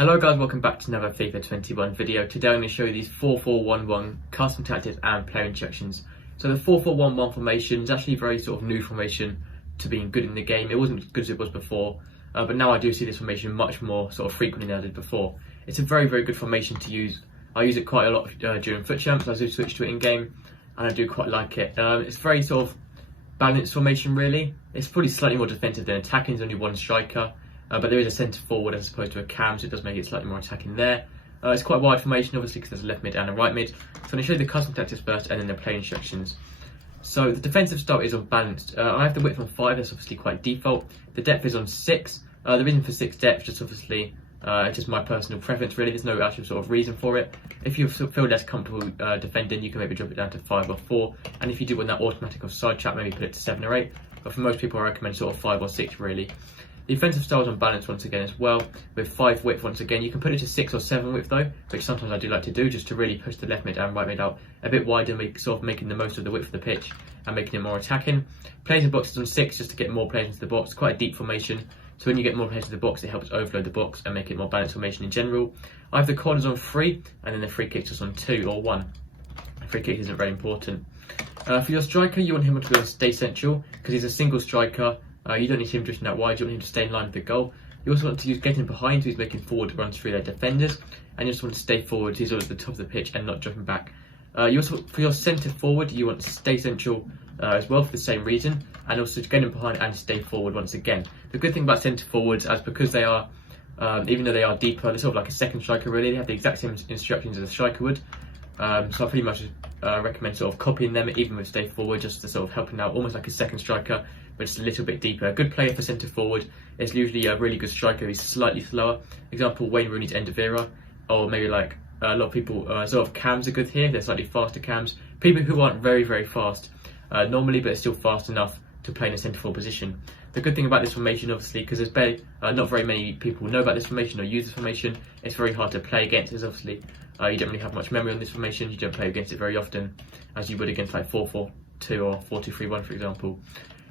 Hello guys, welcome back to another FIFA 21 video. Today I'm going to show you these 4-4-1-1 custom tactics and player instructions. So the 4-4-1-1 formation is actually a very sort of new formation to being good in the game. It wasn't as good as it was before, but now I do see this formation much more sort of frequently than I did before. It's a very, very good formation to use. I use it quite a lot during foot champs. I do switch to it in game and I do quite like it. It's very sort of balanced formation really. It's probably slightly more defensive than attacking. There's only one striker. But there is a centre forward as opposed to a cam, so it does make it slightly more attacking there. It's quite wide formation, obviously, because there's a left mid and a right mid. So I'm going to show you the custom tactics first and then the play instructions. So the defensive style is unbalanced. I have the width on 5, that's obviously quite default. The depth is on 6. The reason for 6 depth, just obviously, it's just my personal preference really. There's no actual sort of reason for it. If you feel less comfortable defending, you can maybe drop it down to 5 or 4. And if you do want that automatic offside trap, maybe put it to 7 or 8. But for most people, I recommend sort of 5 or 6 really. The offensive style is unbalanced once again as well, with 5 width once again. You can put it to 6 or 7 width though, which sometimes I do like to do, just to really push the left mid and right mid out a bit wider, sort of making the most of the width of the pitch and making it more attacking. Players in boxes on 6 just to get more players into the box. Quite a deep formation, so when you get more players into the box, it helps overload the box and make it more balanced formation in general. I have the corners on 3, and then the free kicks just on 2 or 1. Free kick isn't very important. For your striker, you want him to stay central because he's a single striker. You don't need him drifting out wide, you want him to stay in line with the goal. You also want to use getting behind, so he's making forward runs through their defenders, and you just want to stay forward, he's always at the top of the pitch and not dropping back. You also, for your centre forward, you want to stay central as well for the same reason, and also to get him behind and stay forward once again. The good thing about centre forwards is because they are, even though they are deeper, they're sort of like a second striker really, they have the exact same instructions as a striker would. So I pretty much recommend sort of copying them even with stay forward, just to sort of helping out almost like a second striker, but just a little bit deeper. A good player for centre forward is usually a really good striker who's slightly slower. Example, Wayne Rooney's Endavera, or maybe like a lot of people, sort of cams are good here, they're slightly faster cams. People who aren't very, very fast normally, but are still fast enough to play in a centre forward position. The good thing about this formation, obviously, because there's not very many people know about this formation or use this formation, it's very hard to play against. It's obviously, you don't really have much memory on this formation, you don't play against it very often, as you would against like 4-4-2 or 4-2-3-1 for example.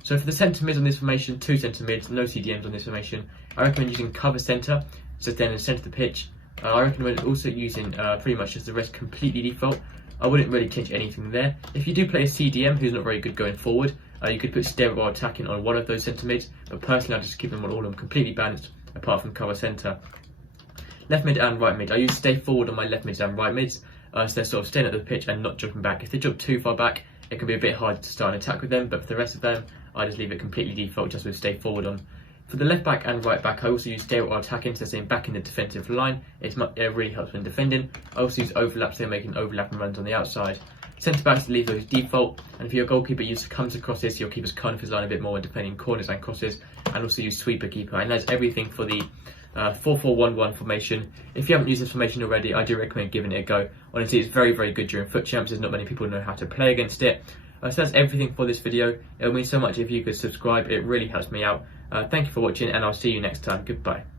So for the centre mids on this formation, 2 centre mids, no CDMs on this formation, I recommend using cover centre, so then in the centre of the pitch. I recommend also using pretty much just the rest completely default. I wouldn't really change anything there. If you do play a CDM who's not very good going forward, you could put steer while attacking on one of those centre mids, but personally I just keep them on all of them completely balanced apart from cover centre. Left mid and right mid, I use stay forward on my left mids and right mids, so they're sort of staying at the pitch and not jumping back. If they jump too far back, it can be a bit hard to start an attack with them, but for the rest of them, I just leave it completely default just with stay forward on. For the left back and right back, I also use stay while attacking, so staying back in the defensive line. It really helps when defending. I also use overlaps, so making overlapping runs on the outside. Centre backs, leave those default, and if your goalkeeper comes across this, your keeper's coming his line a bit more when defending corners and crosses, and also use sweeper keeper, and that's everything for the 4-4-1-1 formation. If you haven't used this formation already, I do recommend giving it a go. Honestly, it's very, very good during foot champs. There's not many people who know how to play against it. So that's everything for this video. It would mean so much if you could subscribe. It really helps me out. Thank you for watching, and I'll see you next time. Goodbye.